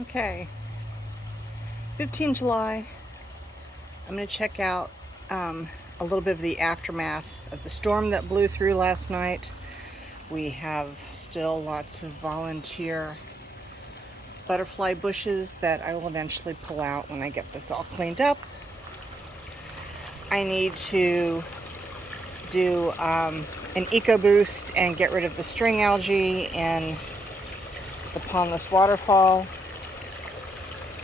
Okay, 15 July. I'm going to check out a little bit of the aftermath of the storm that blew through last night. We have still lots of volunteer butterfly bushes that I will eventually pull out when I get this all cleaned up. I need to do an eco boost and get rid of the string algae and the pondless waterfall.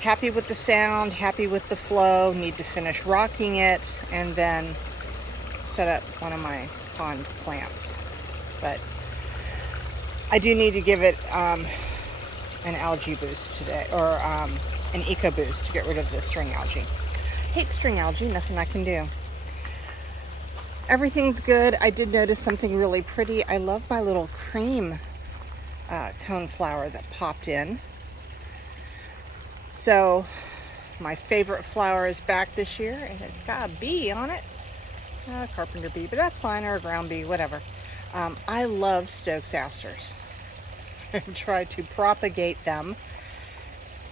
Happy with the sound, happy with the flow, need to finish rocking it and then set up one of my pond plants. But I do need to give it an algae boost today, or an eco boost to get rid of the string algae. Hate string algae, nothing I can do. Everything's good. I did notice something really pretty. I love my little cream coneflower that popped in. So my favorite flower is back this year, and it's got a bee on it. A carpenter bee, but that's fine, or a ground bee, whatever. I love Stokes asters. I've tried to propagate them.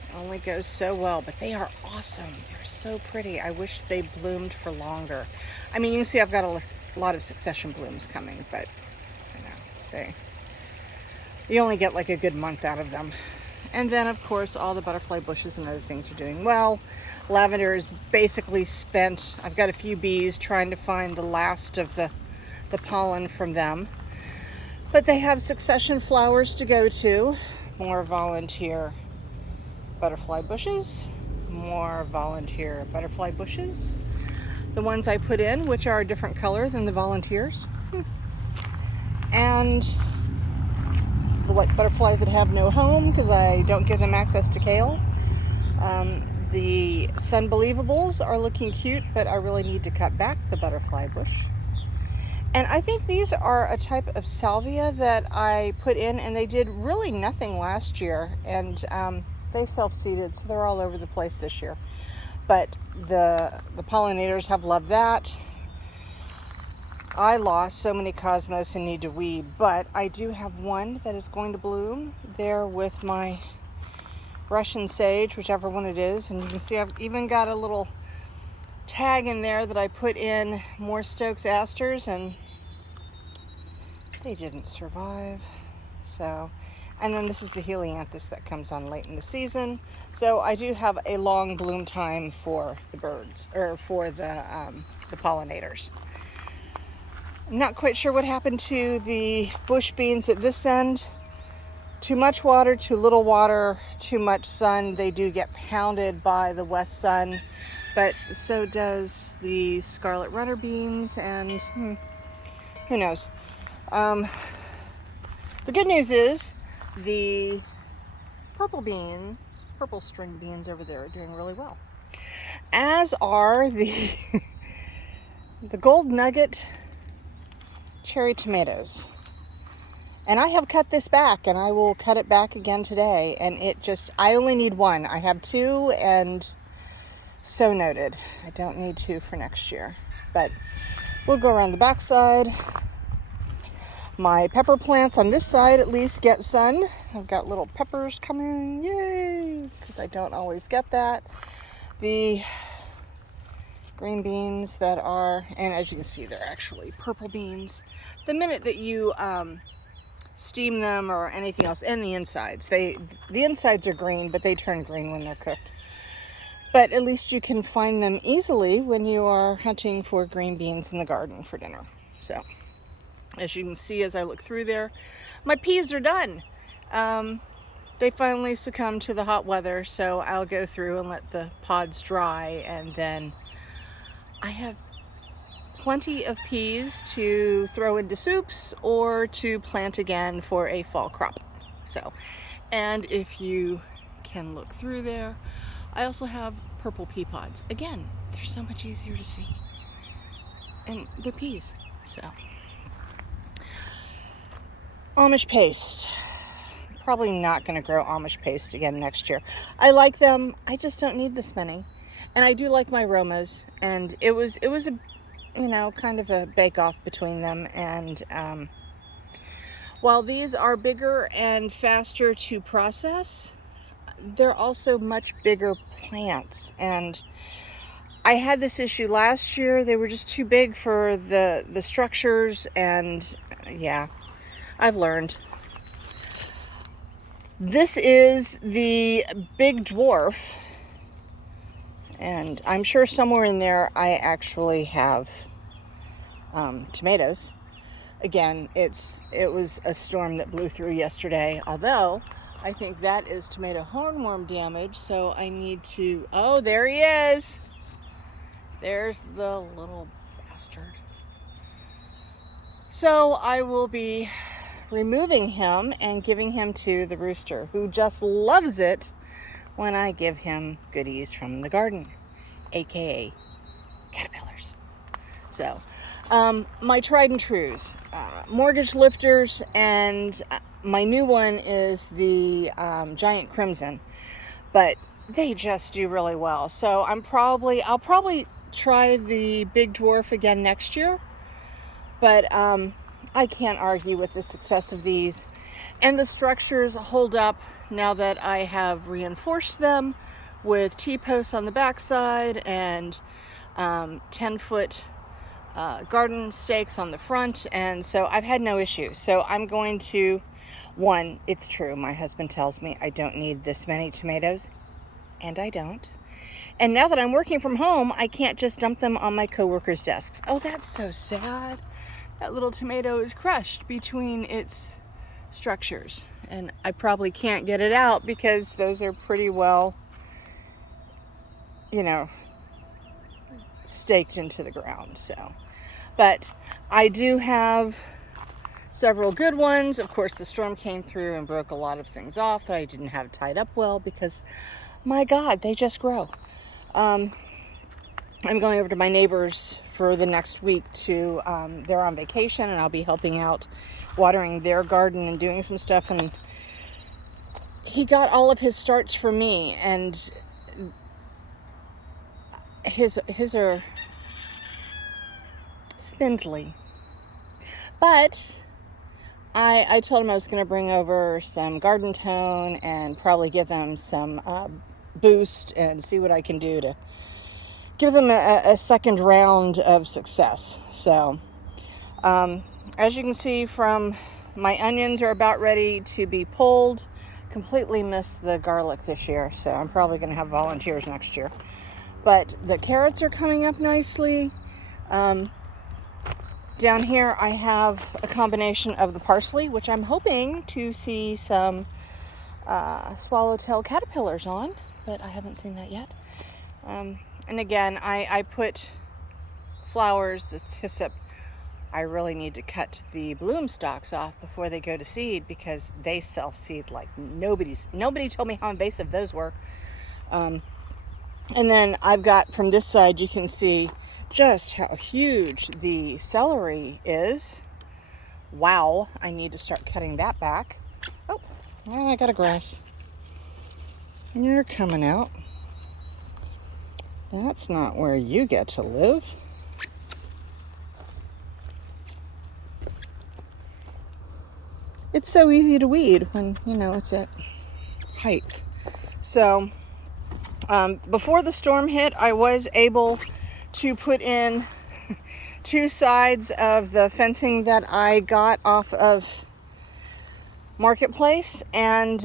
It only goes so well, but they are awesome. They're so pretty. I wish they bloomed for longer. I mean, you can see I've got a lot of succession blooms coming, but you only get like a good month out of them. And then, of course, all the butterfly bushes and other things are doing well. Lavender is basically spent. I've got a few bees trying to find the last of the pollen from them. But they have succession flowers to go to. More volunteer butterfly bushes. More volunteer butterfly bushes. The ones I put in, which are a different color than the volunteers. And the white butterflies that have no home because I don't give them access to kale. The Sunbelievables are looking cute, but I really need to cut back the butterfly bush. And I think these are a type of salvia that I put in, and they did really nothing last year, and they self-seeded, so they're all over the place this year. But the pollinators have loved that. I lost so many cosmos and need to weed, but I do have one that is going to bloom there with my Russian sage, whichever one it is. And you can see I've even got a little tag in there that I put in more Stokes asters, and they didn't survive. So, and then this is the helianthus that comes on late in the season. So I do have a long bloom time for the birds, or for the pollinators. I'm not quite sure what happened to the bush beans at this end. Too much water, too little water, too much sun. They do get pounded by the west sun, but so does the scarlet runner beans, and who knows. The good news is the purple string beans over there are doing really well. As are the the gold nugget cherry tomatoes. And I have cut this back, and I will cut it back again today. And I only need one. I have two, and so noted. I don't need two for next year. But we'll go around the back side. My pepper plants on this side at least get sun. I've got little peppers coming, yay, because I don't always get that. The green beans that are, and as you can see, they're actually purple beans. The minute that you steam them or anything else, and the insides, the insides are green, but they turn green when they're cooked. But at least you can find them easily when you are hunting for green beans in the garden for dinner. So, as you can see, as I look through there, my peas are done. They finally succumbed to the hot weather, so I'll go through and let the pods dry, and then I have plenty of peas to throw into soups or to plant again for a fall crop. So, and if you can look through there, I also have purple pea pods. Again, they're so much easier to see, and they're peas. So, Amish paste. Probably not going to grow Amish paste again next year. I like them. I just don't need this many. And I do like my Romas, and it was a, kind of a bake-off between them. And while these are bigger and faster to process, they're also much bigger plants. And I had this issue last year. They were just too big for the structures, and yeah, I've learned. This is the big dwarf, and I'm sure somewhere in there I actually have tomatoes. Again, it was a storm that blew through yesterday, although I think that is tomato hornworm damage, so I need to... Oh, there he is! There's the little bastard. So I will be removing him and giving him to the rooster, who just loves it when I give him goodies from the garden, aka caterpillars. So my tried and trues, mortgage lifters, and my new one is the giant crimson, but they just do really well. So I'll probably try the big dwarf again next year, but I can't argue with the success of these, and the structures hold up now that I have reinforced them with T-posts on the backside and 10-foot garden stakes on the front, and so I've had no issue. So I'm going to, one, it's true, my husband tells me I don't need this many tomatoes, and I don't. And now that I'm working from home, I can't just dump them on my coworkers' desks. Oh, that's so sad. That little tomato is crushed between its structures, and I probably can't get it out because those are pretty well, staked into the ground. So, but I do have several good ones. Of course, the storm came through and broke a lot of things off that I didn't have tied up well because, my God, they just grow. I'm going over to my neighbors for the next week to, they're on vacation, and I'll be helping out watering their garden and doing some stuff. And he got all of his starts from me, and his are spindly. But I told him I was going to bring over some Garden Tone and probably give them some boost and see what I can do to give them a second round of success. So as you can see from my onions are about ready to be pulled. Completely missed the garlic this year, so I'm probably going to have volunteers next year. But the carrots are coming up nicely. Down here I have a combination of the parsley, which I'm hoping to see some swallowtail caterpillars on, but I haven't seen that yet. And again, I put flowers, the hyssop. I really need to cut the bloom stalks off before they go to seed because they self-seed like nobody told me how invasive those were. And then I've got, from this side, you can see just how huge the celery is. Wow, I need to start cutting that back. Oh, well, I got a grass. You're coming out. That's not where you get to live. It's so easy to weed when, it's at height. So, before the storm hit, I was able to put in 2 sides of the fencing that I got off of Marketplace, and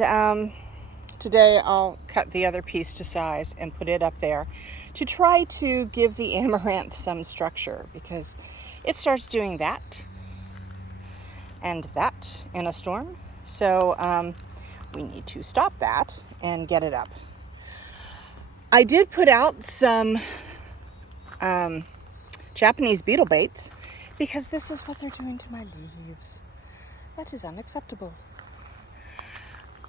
today I'll cut the other piece to size and put it up there to try to give the amaranth some structure, because it starts doing that and that in a storm. So we need to stop that and get it up. I did put out some Japanese beetle baits because this is what they're doing to my leaves. That is unacceptable.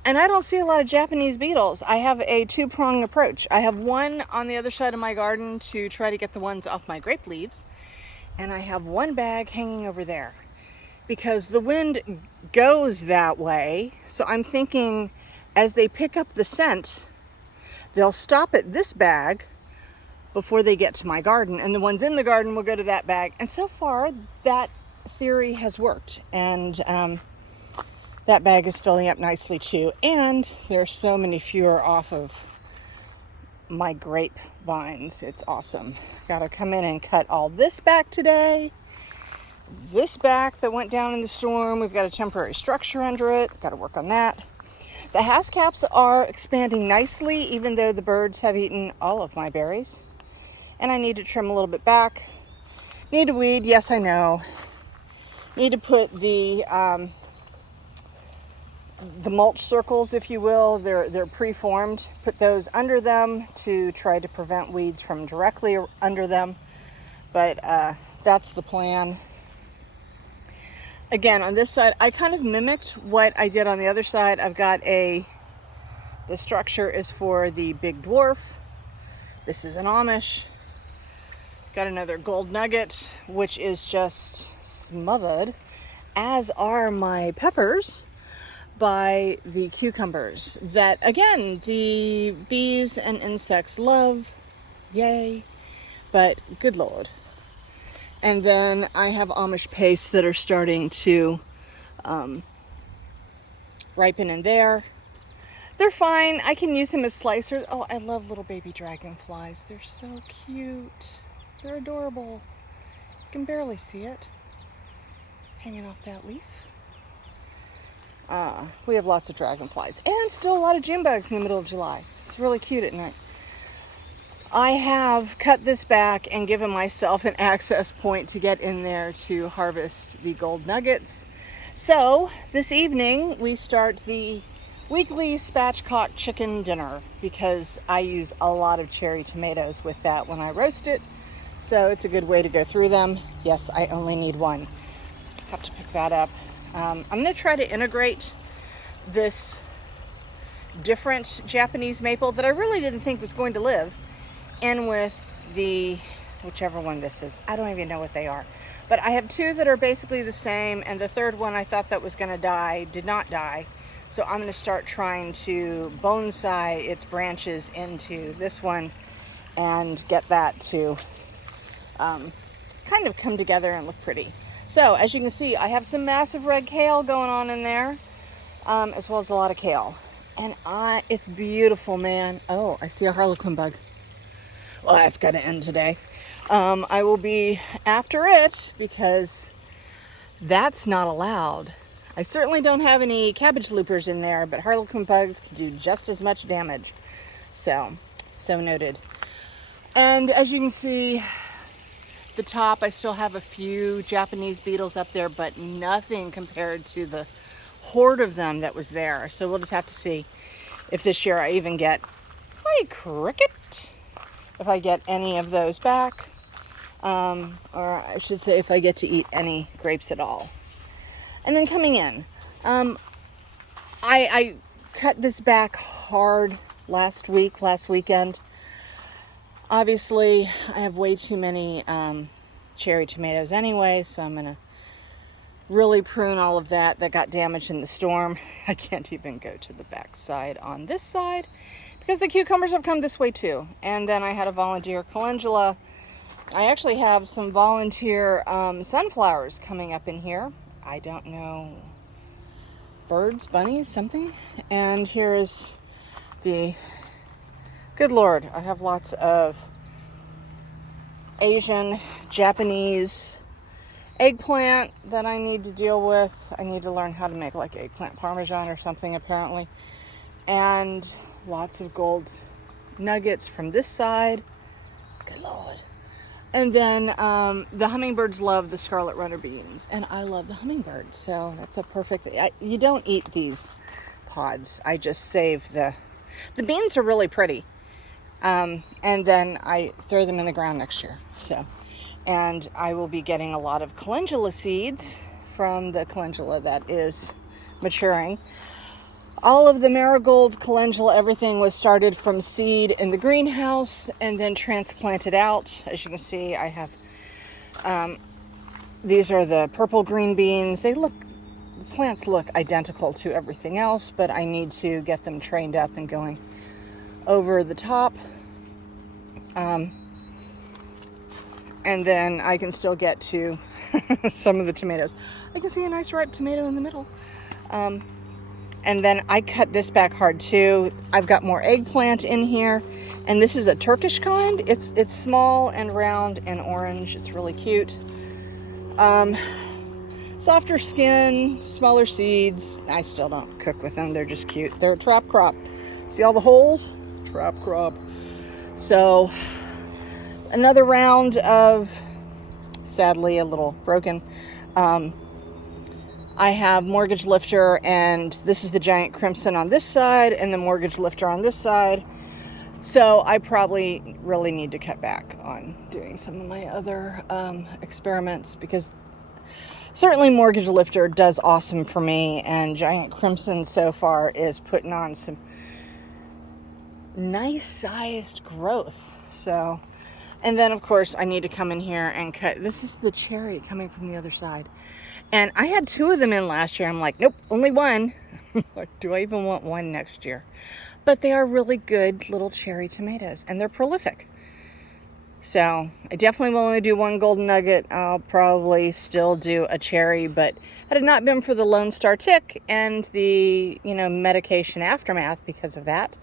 And I don't see a lot of Japanese beetles. I have a 2-pronged approach. I have one on the other side of my garden to try to get the ones off my grape leaves. And I have one bag hanging over there because the wind goes that way. So I'm thinking as they pick up the scent, they'll stop at this bag before they get to my garden, and the ones in the garden will go to that bag. And so far, that theory has worked. And that bag is filling up nicely too. And there's so many fewer off of my grape vines. It's awesome. Gotta come in and cut all this back today. This back that went down in the storm, we've got a temporary structure under it. Gotta work on that. The haskaps are expanding nicely, even though the birds have eaten all of my berries. And I need to trim a little bit back. Need to weed, yes, I know. Need to put the mulch circles, if you will. They're preformed. Put those under them to try to prevent weeds from directly under them. But that's the plan. Again, on this side, I kind of mimicked what I did on the other side. I've got the structure is for the big dwarf. This is an Amish. Got another gold nugget, which is just smothered, as are my peppers, by the cucumbers that, again, the bees and insects love. Yay. But good Lord. And then I have Amish pastes that are starting to ripen in there. They're fine. I can use them as slicers. Oh, I love little baby dragonflies. They're so cute. They're adorable. You can barely see it hanging off that leaf. We have lots of dragonflies and still a lot of June bugs in the middle of July. It's really cute at night. I have cut this back and given myself an access point to get in there to harvest the gold nuggets. So this evening we start the weekly spatchcock chicken dinner because I use a lot of cherry tomatoes with that when I roast it. So it's a good way to go through them. Yes, I only need one. Have to pick that up. I'm going to try to integrate this different Japanese maple that I really didn't think was going to live in with the, whichever one this is. I don't even know what they are. But I have two that are basically the same, and the third one I thought that was going to die did not die. So I'm going to start trying to bonsai its branches into this one and get that to kind of come together and look pretty. So as you can see, I have some massive red kale going on in there, as well as a lot of kale. And it's beautiful, man. Oh, I see a harlequin bug. Well, that's got to end today. I will be after it because that's not allowed. I certainly don't have any cabbage loopers in there, but harlequin bugs can do just as much damage. So noted. And as you can see, the top, I still have a few Japanese beetles up there, but nothing compared to the horde of them that was there. So we'll just have to see if this year I even get, hi cricket, if I get any of those back, or I should say if I get to eat any grapes at all. And then coming in, I cut this back hard last weekend. Obviously, I have way too many cherry tomatoes anyway, so I'm going to really prune all of that got damaged in the storm. I can't even go to the back side on this side because the cucumbers have come this way too. And then I had a volunteer calendula. I actually have some volunteer sunflowers coming up in here. I don't know, birds, bunnies, something. And here's the, good Lord, I have lots of Asian, Japanese eggplant that I need to deal with. I need to learn how to make like eggplant parmesan or something apparently. And lots of gold nuggets from this side. Good Lord. And then the hummingbirds love the scarlet runner beans, and I love the hummingbirds, so that's a perfect. You don't eat these pods. I just save the beans are really pretty, and then I throw them in the ground next year. So, and I will be getting a lot of calendula seeds from the calendula that is maturing. All of the marigold, calendula, everything was started from seed in the greenhouse and then transplanted out. As you can see, I have, these are the purple green beans. The plants look identical to everything else, but I need to get them trained up and going over the top. And then I can still get to some of the tomatoes. I can see a nice ripe tomato in the middle. And then I cut this back hard too. I've got more eggplant in here. And this is a Turkish kind. It's small and round and orange. It's really cute. Softer skin, smaller seeds. I still don't cook with them. They're just cute. They're a trap crop. See all the holes? Trap crop. So another round of, sadly a little broken, I have Mortgage Lifter, and this is the Giant Crimson on this side and the Mortgage Lifter on this side. So I probably really need to cut back on doing some of my other experiments, because certainly Mortgage Lifter does awesome for me, and Giant Crimson so far is putting on some nice sized growth. So, and then of course I need to come in here and cut. This is the cherry coming from the other side. And I had 2 of them in last year. I'm like, nope, only 1. Do I even want 1 next year? But they are really good little cherry tomatoes, and they're prolific. So I definitely will only do 1 golden nugget. I'll probably still do a cherry, but had it not been for the Lone Star tick and the, medication aftermath because of that,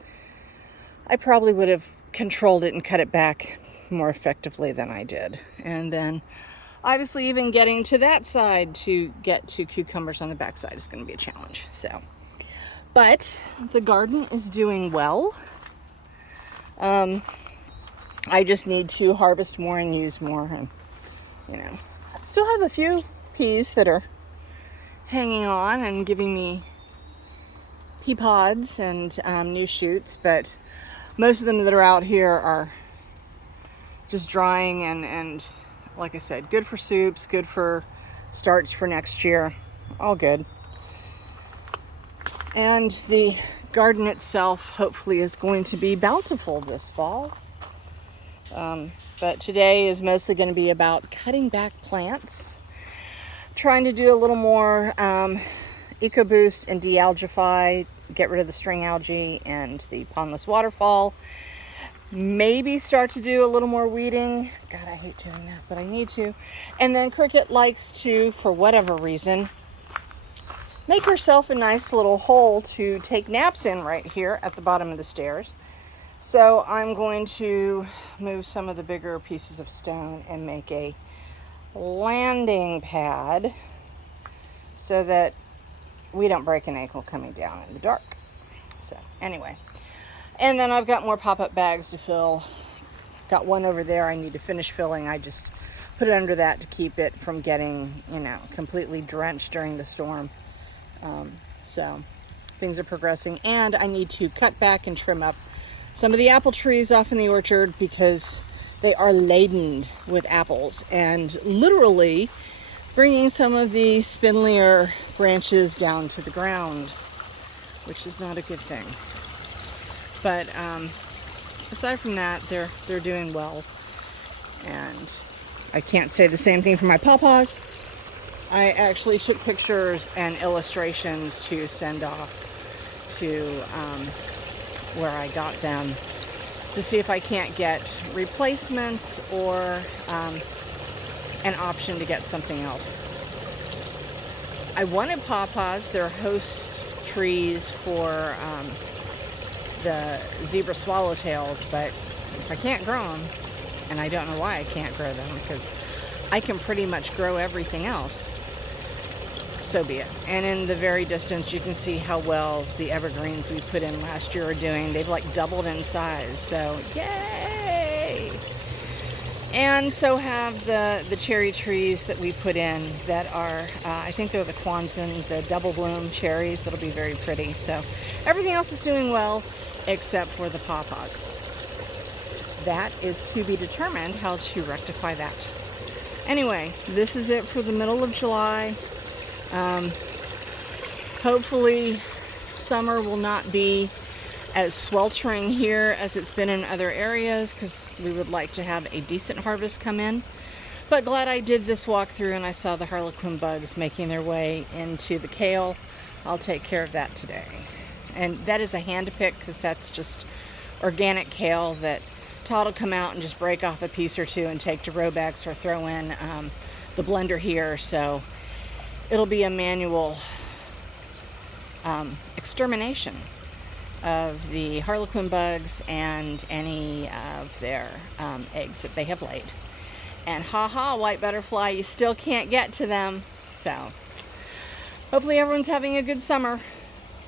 I probably would have controlled it and cut it back more effectively than I did. And then obviously even getting to that side to get to cucumbers on the back side is going to be a challenge. So, but the garden is doing well. I just need to harvest more and use more, and still have a few peas that are hanging on and giving me pea pods and new shoots, but most of them that are out here are just drying and like I said, good for soups, good for starts for next year, all good. And the garden itself hopefully is going to be bountiful this fall. But today is mostly going to be about cutting back plants, trying to do a little more EcoBoost and de-algify, get rid of the string algae and the pondless waterfall. Maybe start to do a little more weeding. God, I hate doing that, but I need to. And then Cricket likes to, for whatever reason, make herself a nice little hole to take naps in right here at the bottom of the stairs. So I'm going to move some of the bigger pieces of stone and make a landing pad so that we don't break an ankle coming down in the dark. So anyway, and then I've got more pop-up bags to fill. Got one over there I need to finish filling. I just put it under that to keep it from getting, completely drenched during the storm. So things are progressing, and I need to cut back and trim up some of the apple trees off in the orchard because they are laden with apples, and literally bringing some of the spindlier branches down to the ground, which is not a good thing. But aside from that, they're doing well, and I can't say the same thing for my pawpaws. I actually took pictures and illustrations to send off to where I got them to see if I can't get replacements or an option to get something else. I wanted pawpaws. They're host trees for the zebra swallowtails, but if I can't grow them, and I don't know why I can't grow them because I can pretty much grow everything else, so be it. And in the very distance, you can see how well the evergreens we put in last year are doing. They've like doubled in size, so yay! And so have the cherry trees that we put in that are, I think they're the Kwanzan, the double bloom cherries. That'll be very pretty. So everything else is doing well except for the pawpaws. That is to be determined how to rectify that. Anyway, this is it for the middle of July. Hopefully summer will not be as sweltering here as it's been in other areas, because we would like to have a decent harvest come in. But glad I did this walkthrough and I saw the harlequin bugs making their way into the kale. I'll take care of that today. And that is a hand pick because that's just organic kale that Todd will come out and just break off a piece or two and take to row bags or throw in the blender here. So it'll be a manual extermination of the harlequin bugs and any of their eggs that they have laid. And haha, white butterfly, you still can't get to them. So hopefully everyone's having a good summer.